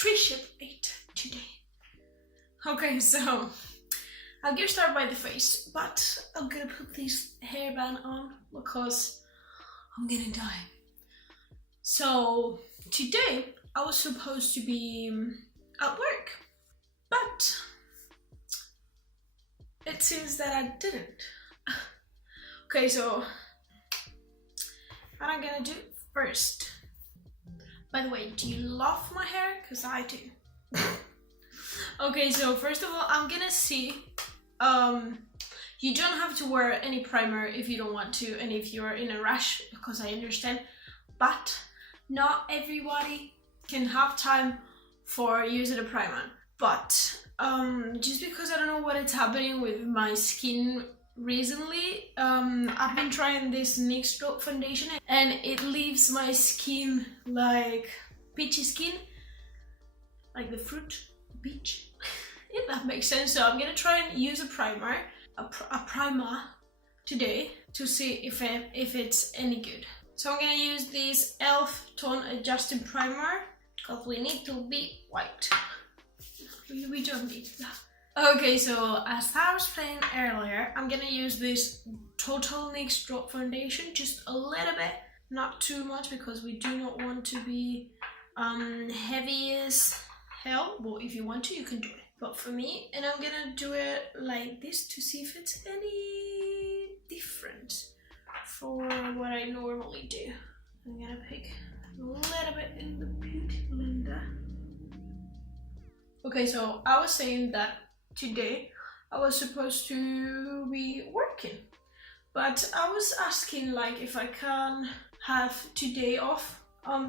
appreciate today. Okay, so I'll get started by the face, but I'm gonna put this hairband on because I'm gonna die. So today I was supposed to be at work, but it seems that I didn't. Okay, so what I'm gonna do first. By the way, do you love my hair? Because I do. Okay, so first of all, I'm gonna see. You don't have to wear any primer if you don't want to, and if you're in a rush, because I understand. But not everybody can have time for using a primer. But just because I don't know what is happening with my skin recently, I've been trying this NYX Drop foundation and it leaves my skin like peachy skin, like the fruit peach, if that makes sense. So I'm gonna try and use a primer today to see if it's any good. So I'm gonna use this e.l.f. tone adjusting primer because we need to be white. We don't need that. Okay, so as I was saying earlier, I'm gonna use this Total NYX Drop foundation, just a little bit, not too much, because we do not want to be heavy as hell. Well, if you want to, you can do it. But for me, and I'm gonna do it like this to see if it's any different for what I normally do. I'm gonna pick a little bit in the beauty blender. Okay, so I was saying that today I was supposed to be working, but I was asking like if I can have today off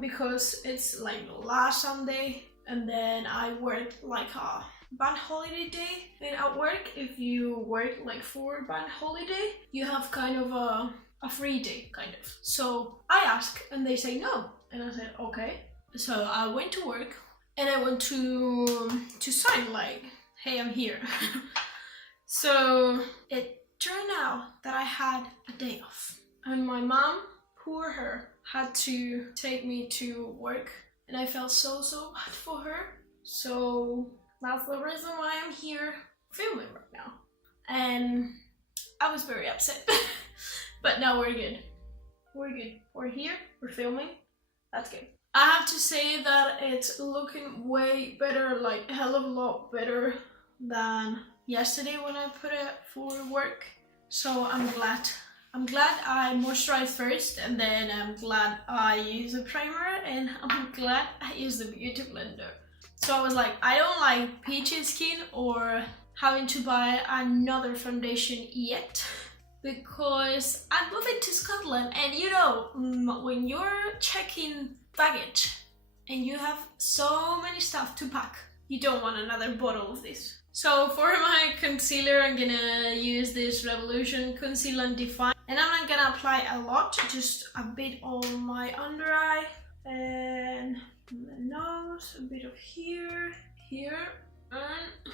because it's like last Sunday and then I work like a bank holiday day. And at work, if you work like for bank holiday, you have kind of a free day kind of. So I asked and they say no, and I said okay. So I went to work and I went to sign like, hey, I'm here. So it turned out that I had a day off, and my mom, poor her, had to take me to work, and I felt so bad for her. So that's the reason why I'm here filming right now, and I was very upset. But now we're good. We're here, we're filming, that's good. I have to say that it's looking way better, like a hell of a lot better than yesterday when I put it for work. So I'm glad I moisturized first, and then I'm glad I used a primer, and I'm glad I used the beauty blender. So I was like, I don't like peachy skin or having to buy another foundation yet, because I'm moving to Scotland, and you know, when you're checking baggage and you have so many stuff to pack, you don't want another bottle of this. So for my concealer, I'm gonna use this Revolution Conceal and Define, and I'm not gonna apply a lot, just a bit on my under eye and the nose, a bit of here, and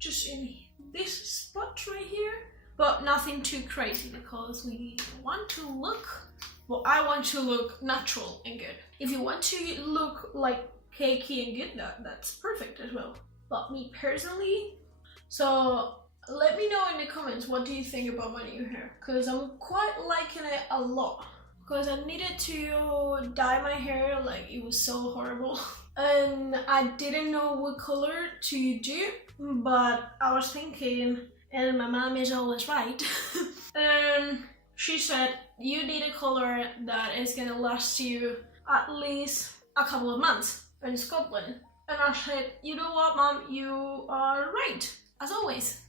just in this spot right here, but nothing too crazy because we want to look, well, I want to look natural and good. If you want to look like cakey and good, that's perfect as well. But me personally, so let me know in the comments what do you think about my new hair, because I'm quite liking it a lot, because I needed to dye my hair, like it was so horrible. And I didn't know what color to do, but I was thinking, and my mom is always right, and she said you need a color that is gonna last you at least a couple of months in Scotland. And I said, you know what, Mom, you are right, as always.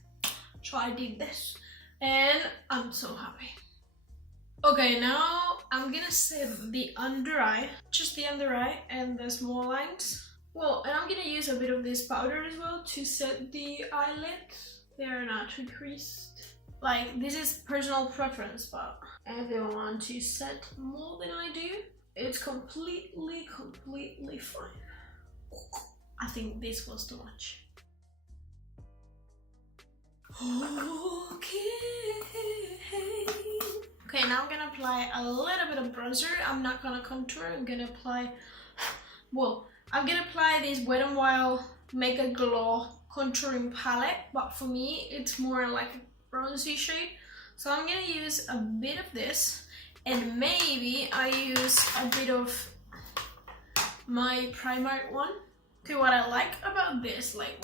So I did this, and I'm so happy. Okay, now I'm gonna set the under eye, just the under eye and the small lines. Well, and I'm gonna use a bit of this powder as well to set the eyelids. They are not too creased. Like, this is personal preference, but if you want to set more than I do, it's completely fine. I think this was too much. Okay, now I'm gonna apply a little bit of bronzer. I'm not gonna contour, I'm gonna apply, well, I'm gonna apply this Wet n Wild Make a Glow contouring palette, but for me it's more like a bronzy shade. So I'm gonna use a bit of this, and maybe I use a bit of my Primark one. Okay, what I like about this, like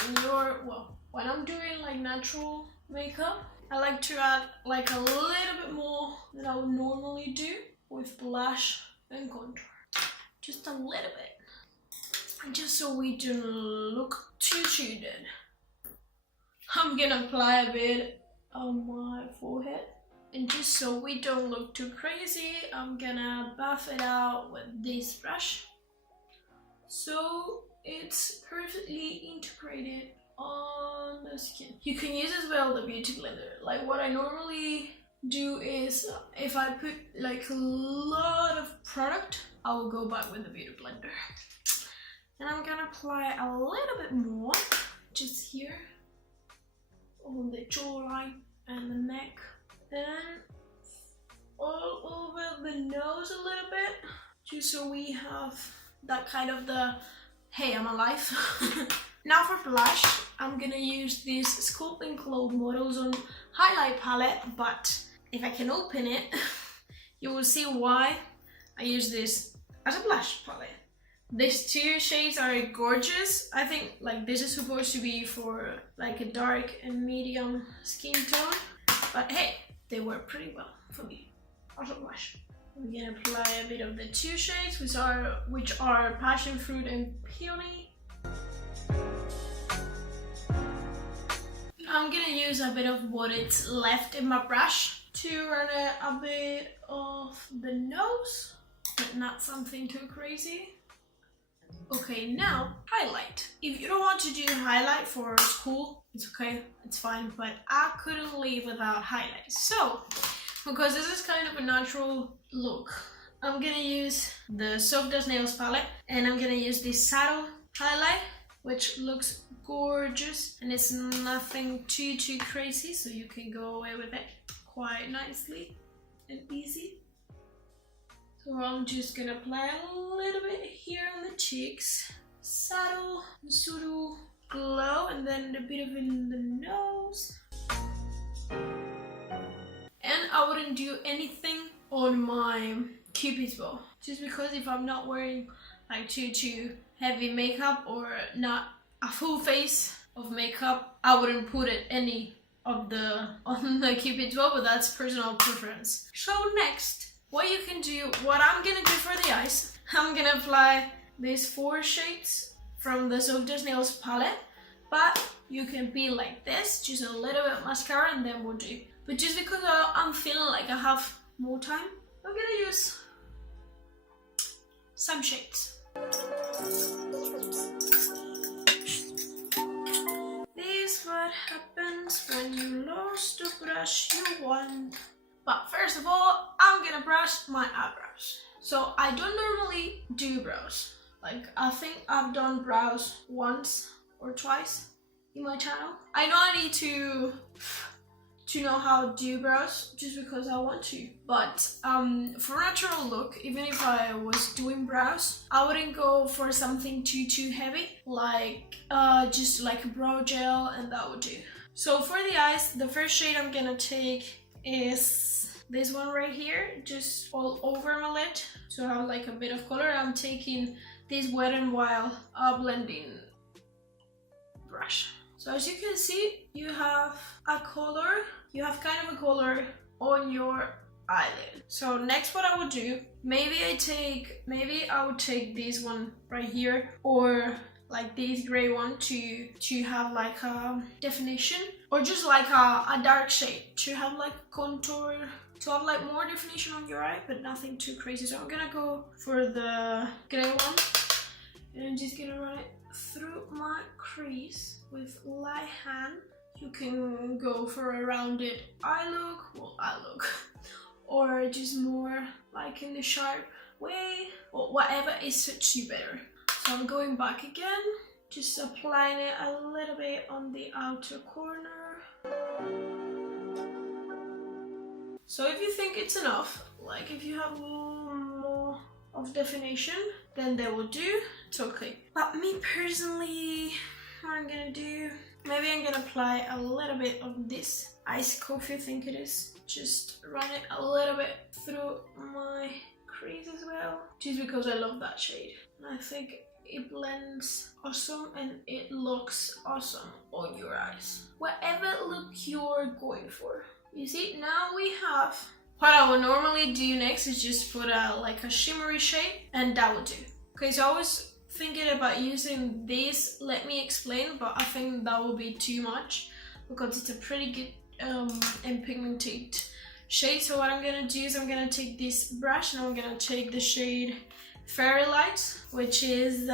when I'm doing like natural makeup, I like to add like a little bit more than I would normally do with blush and contour. Just a little bit. Just so we don't look too dead. I'm gonna apply a bit on my forehead. And just so we don't look too crazy, I'm gonna buff it out with this brush. So it's perfectly integrated on the skin. You can use as well the beauty blender. Like what I normally do is if I put like a lot of product, I will go back with the beauty blender. And I'm gonna apply a little bit more just here on the jawline and the neck, and all over the nose a little bit, just so we have that kind of the hey, I'm alive. Now for blush, I'm gonna use this Sculpt and Glow Models on highlight palette, but if I can open it, you will see why I use this as a blush palette. These two shades are gorgeous. I think like this is supposed to be for like a dark and medium skin tone, but hey, they work pretty well for me as a blush. I'm gonna apply a bit of the two shades, which are Passion Fruit and Peony. I'm gonna use a bit of what is left in my brush to run a bit of the nose, but not something too crazy. Okay, now highlight. If you don't want to do highlight for school, it's okay, it's fine, but I couldn't leave without highlight. So, because this is kind of a natural look, I'm gonna use the Soft as Nails palette, and I'm gonna use this saddle highlight, which looks gorgeous, and it's nothing too crazy, so you can go away with it quite nicely and easy. So I'm just gonna apply a little bit here on the cheeks, saddle, subtle glow, and then a bit of it in the nose. And I wouldn't do anything on my Cupid's bow, just because if I'm not wearing like too heavy makeup or not a full face of makeup, I wouldn't put it any of the on the Cupid's bow, but that's personal preference. So next, what you can do, what I'm gonna do for the eyes, I'm gonna apply these 4 shades from the Soft as Nails palette, but you can be like this, just a little bit of mascara and then we'll do. But just because I'm feeling like I have more time, I'm gonna use some shades. This is what happens when you lost the brush you want. But first of all, I'm gonna brush my eyebrows. So I don't normally do brows. Like I think I've done brows once or twice in my channel. I know I need to know how to do brows just because I want to. But for natural look, even if I was doing brows, I wouldn't go for something too heavy, like just like a brow gel, and that would do. So for the eyes, the first shade I'm gonna take is this one right here, just all over my lid, so I have like a bit of color. I'm taking this Wet n Wild blending brush. So as you can see, you have a color, you have kind of a color on your eyelid. So next what I would do, maybe I would take this one right here, or like this gray one to have like a definition, or just like a dark shade to have like contour, to have like more definition on your eye, but nothing too crazy. So I'm gonna go for the gray one, and I'm just gonna run it through my crease with light hand. You can go for a rounded eye look, or just more like in the sharp way, or whatever suits you better. So I'm going back again, just applying it a little bit on the outer corner. So if you think it's enough, like if you have a little more of definition, then they will do. It's okay. But me personally, what I'm gonna do, maybe I'm gonna apply a little bit of this iced coffee, I think it is. Just run it a little bit through my crease as well, just because I love that shade. And I think it blends awesome and it looks awesome on your eyes, whatever look you're going for. You see, now we have what I would normally do next is just put like a shimmery shade, and that would do. Okay, so I was thinking about using this Let Me Explain, but I think that will be too much because it's a pretty good and pigmented shade. So what I'm gonna do is I'm gonna take this brush and I'm gonna take the shade Fairy Light, which is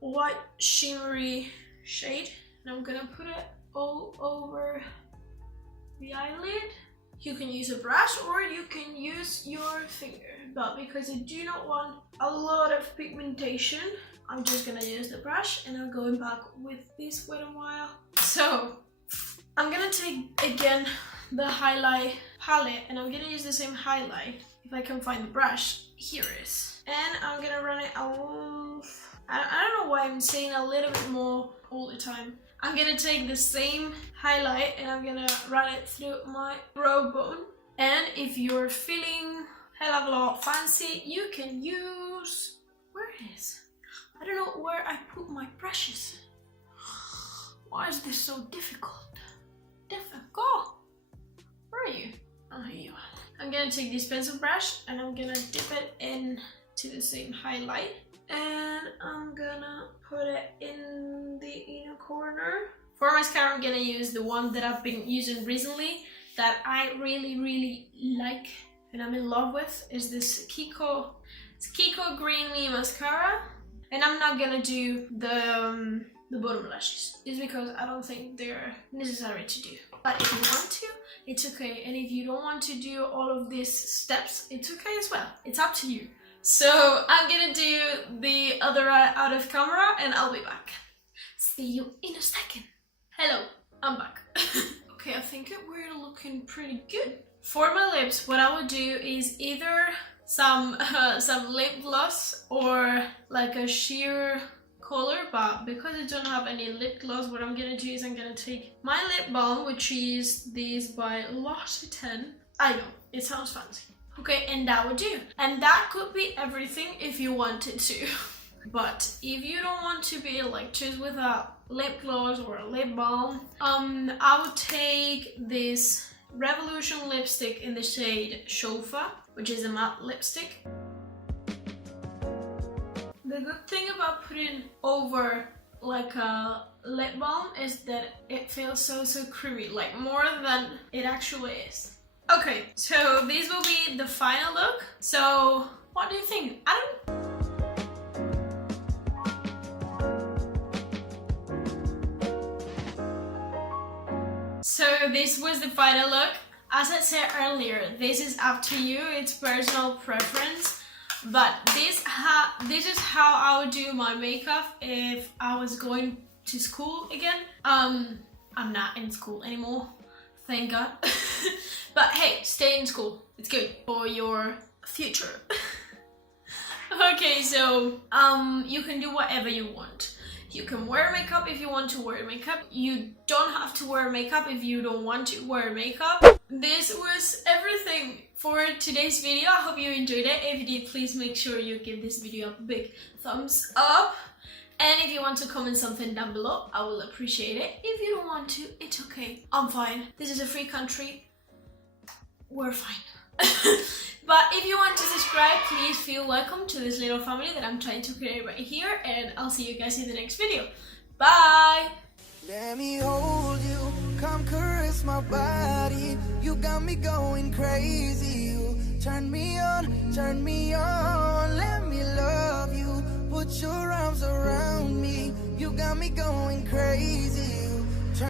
white shimmery shade, and I'm gonna put it all over the eyelid. You can use a brush or you can use your finger, but because I do not want a lot of pigmentation, I'm just gonna use the brush, and I'm going back with this Wet n Wild. So I'm gonna take again the highlight palette, and I'm gonna use the same highlight. If I can find the brush, here it is. And I'm gonna run it I don't know why I'm saying a little bit more all the time. I'm gonna take the same highlight and I'm gonna run it through my brow bone. And if you're feeling hell of a lot fancy, you can use, where it is? I don't know where I put my brushes. Why is this so difficult? Where are you? Oh, here you are. I'm gonna take this pencil brush and I'm gonna dip it into the same highlight, and I'm gonna put it in the inner corner. For mascara, I'm gonna use the one that I've been using recently that I really like and I'm in love with, is this KIKO. It's KIKO Green Me Mascara, and I'm not gonna do the bottom lashes, just because I don't think they're necessary to do. But if you want to, it's okay. And if you don't want to do all of these steps, it's okay as well. It's up to you. So I'm gonna do the other eye out of camera and I'll be back. See you in a second. Hello, I'm back. Okay, I think we're looking pretty good. For my lips, what I would do is either some lip gloss or like a sheer color, but because I don't have any lip gloss, what I'm gonna do is I'm gonna take my lip balm, which is this by L'Occitane. I know, it sounds fancy. Okay, and that would do. And that could be everything if you wanted to. But if you don't want to be like just with a lip gloss or a lip balm, I would take this Revolution lipstick in the shade Shofa, which is a matte lipstick. The good thing about putting over like a lip balm is that it feels so creamy, like more than it actually is. Okay, so this will be the final look. So what do you think? So this was the final look. As I said earlier, this is up to you, it's personal preference. But this is how I would do my makeup if I was going to school again. I'm not in school anymore, thank God. But hey, stay in school. It's good for your future. Okay, so you can do whatever you want. You can wear makeup if you want to wear makeup. You don't have to wear makeup if you don't want to wear makeup. This was everything for today's video. I hope you enjoyed it. If you did, please make sure you give this video a big thumbs up. And if you want to comment something down below, I will appreciate it. If you don't want to, it's okay. I'm fine. This is a free country. We're fine. But if you want to subscribe, please feel welcome to this little family that I'm trying to create right here. And I'll see you guys in the next video. Bye! Let me hold you, come caress my body. You got me going crazy. You turn me on, turn me on. Let me love you, put your arms around me. You got me going crazy.